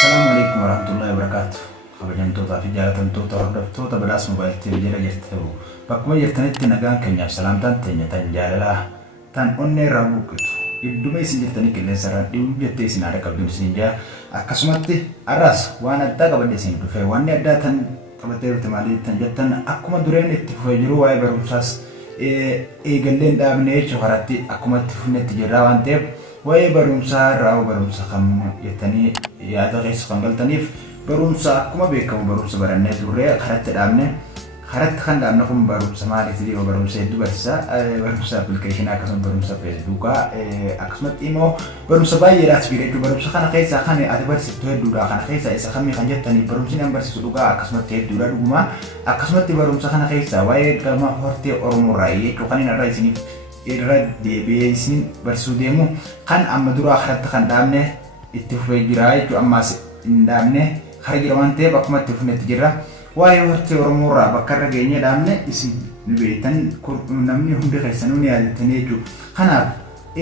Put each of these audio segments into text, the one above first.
Assalamualaikum warahmatullahi wabarakatuh. Kabajamtoota fi jaalatamtoota hordoftoota badhaasa moobaayilii jala jirtu bakkuma jirtanitti nagaan keenyaaf salaamtaan teenya tan jaalalaa tan onnee irraa buuqitu idduma isin jirtanii qilleensa irraa dhiyuu jettee isin haadha qabduun isin jaa akkasumatti arraas waan addaa qabadhe isin dhufee waan addaa tan qabattee jirte maalii tan jettan akkuma dureen itti fufee jiru waa'ee barumsaas eegalleen dhaabnee jechuun haratti akkuma itti fufnetti jirraa waan ta'eef waa'ee barumsaa irraa barumsa kam jettanii yaada keessa kan galtaniif barumsa akkuma beekamu barumsa barannee turre karatti dhaabne karatti kan dhaabne kun barumsa maaliif yoo barumsa hedduu barumsa application akkasuma barumsa Facebook akkasumatti immoo barumsa baay'eedhaas fiidachuu barumsa kana keessaa kan ati barsiiftu hedduudha kana keessaa isa kamii kan jettanii barumsi nan barsiisu dhugaa akkasumatti hedduudha dhuguma akkasumatti barumsa kana keessaa waa'ee gama hortee Oromoo raayii jechuu kan inni irraa isiniif irra deebi'ee isin barsiisuu deemu kan amma duraa karatti kan dhaabne itti fufee jira jechuu ammaas hin dhaabne har jira waan ta'eef akkuma itti fufnetti jirra waa'ee hortee Oromoo irraa bakka irra geenye dhaabne isin beektan namni hundi keessanuu ni yaadatanii jechuu kanaaf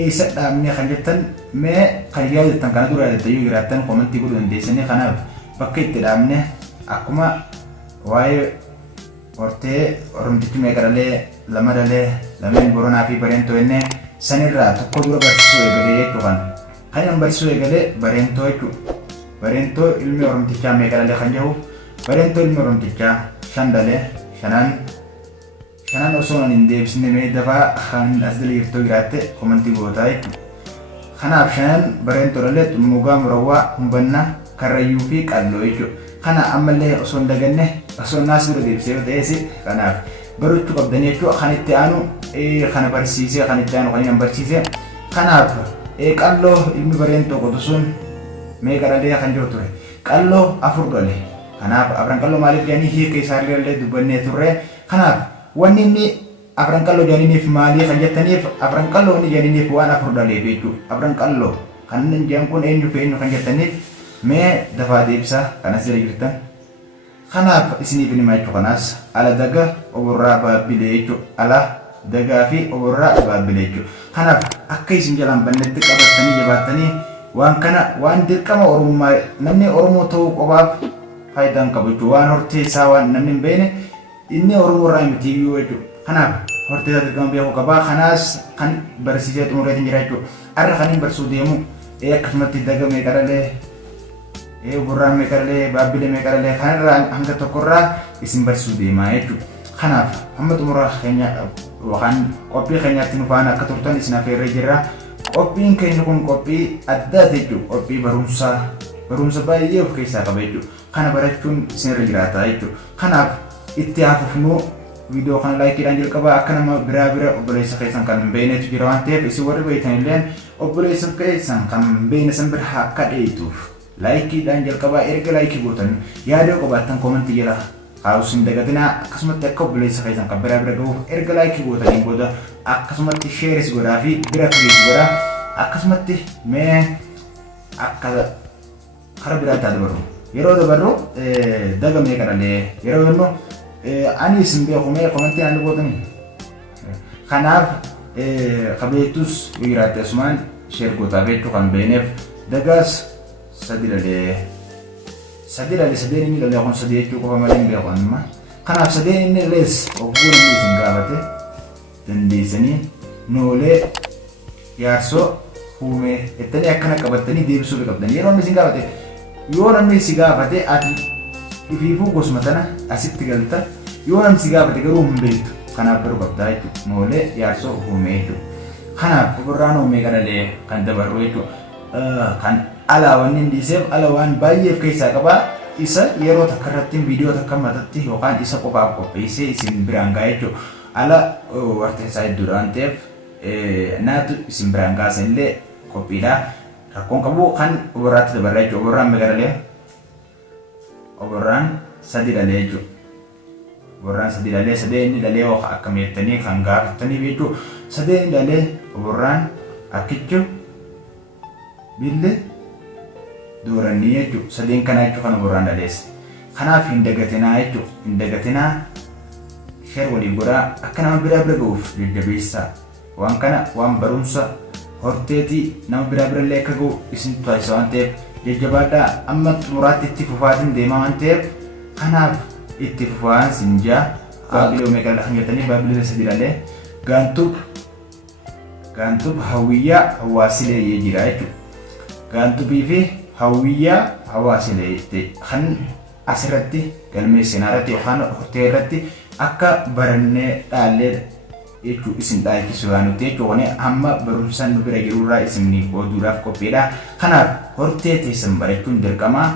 eessa dhaabne kan jettan mee kan yaadattan kana dura yaadattan yoo jiraattan komentii godhuu dandeessanii kanaaf bakka itti dhaabne akkuma waa'ee hortee Oromtichi meeqaralee lama dalee lameen Boronaa fi Bareentoo enne sanirraa tokko dura barsiisuu eegalee jechuu kan inni barsiisuu eegalee Bareentoo jechuu Bareentoo ilmi Oromtichaa meeqaralee kan jedhu Bareentoo ilmi Oromtichaa shan dalee shanan osoo hin deebisne mee dafaa kan as daliirtoo jiraatte komentii gootaa jechuu kanaaf shanan Bareentoo dalee Xumugaa Murawwaa Humbannaa Karrayyuu fi Qalloo jechuu kana ammallee osoo hin daganne osoo naas dura deebisee yoo ta'es kanaaf barachuu qabdanii jechuu kan itti aanu kana barsiisee kan itti aanu kan hin barsiisee kanaaf Qalloo ilmi Bareentoo qotu sun meeqaralee kan jiru ture Qalloo afur dhale kanaaf afran Qalloo maaliif jedhanii hiika isaa illee dubbannee turre kanaaf wanni inni afran Qalloo jedhaniif maalii kan jettaniif afran Qalloo inni jedhaniif waan afur dhalee jechuu afran Qalloo kan inni jedhan kun eenyu fi eenyu kan jettaniif mee dafaa deebisa kanas jala jirtan kanaaf isiniif nima jechuu kanaas ala daga oborraa baabbilee jechuu ala dagaa fi oborraa baabbilee jechuu kanaaf akka isin jalaan bannetti qabattanii jabaattanii waan kana waan dirqama Oromummaa namni Oromoo ta'uu qofaaf faayidaan qabu jechuu waan hortee isaa waan namni hin beekne inni Oromoo irraa miti iyyuu jechuu kanaaf hortee isaa dirqama beekuu qabaa kanaas kan barsiisee xumureetiin jira jechuu har'a kan hin barsiisuu deemu akkasumatti daga meeqaralee oborraa meeqaralee baabbilee meeqaralee kanarraa hanga tokkorraa isin barsiisuu deemaa jechuu kanaaf hamma xumuraa keenya yookaan qophii keenyaatti nu faana akka turtan isin affeerree jirra qophiin keenya kun qophii addaa jechuu qophii barumsa baay'ee of keessaa qaba jechuu kana barachuun isinirra jiraata jechuu kanaaf itti haafufnuu viidiyoo kana laayikiidhaan jalqabaa akka nama biraa obboleessa keessan kan hin beeknetu jira waan ta'eef isin warri beektan illee obboleessa keessan kan hin beekne san bira akka dheeytuuf laayikiidhaan jalqabaa erga laayikii gootan yaada qabaattan komentii jala kaa'uus hin dagatinaa akkasumatti akka obboleessa keessan kan bira gahuuf erga laayikii gootaniin booda akkasumatti sheeris godhaa fi bira turees godhaa akkasumatti mee akka kara biraa taate barru yeroo dabarru daga meeqaralee yeroo jennu ani isin beeku mee komentii ani gootanii kanaaf qabeettus yoo jiraatte asumaan sheer gootaa beektu kan beekneef dagaas sadii sadeen inni dhalee kun sadii jechuu qofa malee hin beeku amma kanaaf sadeen inni lees ogguu namni isin gaafate dandeessanii noolee yaarsoo huumee jettanii akkana qabattanii deebisuu qabdan yeroo namni isin gaafate yoo namni isin gaafate ati ifiifuu gosuma tana asitti galta yoo namni isin gaafate garuu hin beektu kanaaf baruu qabdaa jechuudha noolee yaarsoo huumee jechuudha kanaaf oborraan huumee qadalee kan dabarru jechuudha kan ala wanni dhiiseef ala waan baay'eef keessaa qaba isa yeroo takka irratti viidiyoo takka matatti yookaan isa qofaaf qopheessee isin biraan ga'a jechuudha ala warteensaa hedduudha waan ta'eef naatu isin biraan gaasa illee qophiidha rakkoon qabu kan oborraatti dabarra jechuudha oborraan meeqaralee oborraan sadii dhalee jechuudha oborraan sadii dhalee sadeen inni dhalee akka meettanii kan gaafataniif jechuudha sadeen inni dhalee oborraan akkichu bille dooranii jechuudha sadeen kana jechuudha kan oborraan dhalees kanaaf hin dagatinaa jechuudha hin dagatinaa sheer walii godhaa akka nama bira gahuuf jajjabeessaa waan kana waan barumsa horteetii nama bira illee akka gahu isin taasisa waan ta'eef jajjabaadhaa amma xumuraatti itti fufaatiin deemaa waan ta'eef kanaaf itti fufaan sinjaa baabilee meeqa kan jetanii baabilee sadii ilalee gaantub hawwiyyaa hawaasilee jira jechuudha. Gaantubii fi hawwiyyaa hawaasilee kan asirratti galmeessinaa irratti yookaan hortee irratti akka barannee dhaallee jechuu isin dhaalchisu waan nuti jechuun amma barumsaan nu bira jirurraa isinii oduudhaaf qophiidha. Kanaaf hortee teessan barachuun dirqama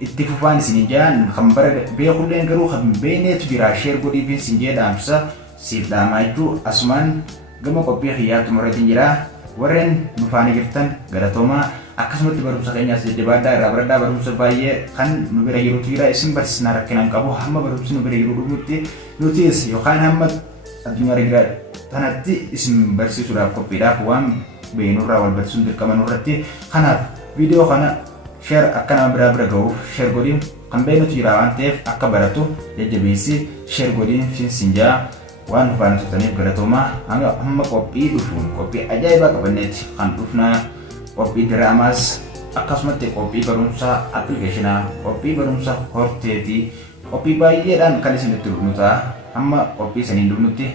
itti fufaan isin jaan kan beekulleen garuu kan beekneetu jira sheer godhii fi isin jedhaamsa siif dhaamaa jechuu asumaan gama qophii xiyyaatu muratiin jira. Warreen nu faana jirtan galatoomaa akkasumatti barumsa keenyaas jajjabaadhaa irraa baradhaa barumsa baay'ee kan nu bira jirutu jira isin barsiisnaa rakkinaan qabu hamma barumsi nu bira jiru dhumutti nutis yookaan hamma addunyaa jira tanatti isin barsiisuudhaaf qophiidhaaf waan beeknurraa wal barsiisuun dirqama nurratti. Kanaaf viidiyoo kana sheer akka nama bira ga'uuf sheer godhiin kan beeknutu jira waan ta'eef akka baratu jajjabeessi sheer godhiin finsinjaa waan dhufaan turtaniif galatoomaa hamma qophii dhufuun qophii ajaa'ibaa qabanneetti kan dhufnaa qophii diraamaas akkasumatti qophii barumsaa appilikeeshinaa qophii barumsa horteetii qophii baay'eedhaan kan isinitti dhufnu ta'a hamma qophii saniin dhufnutti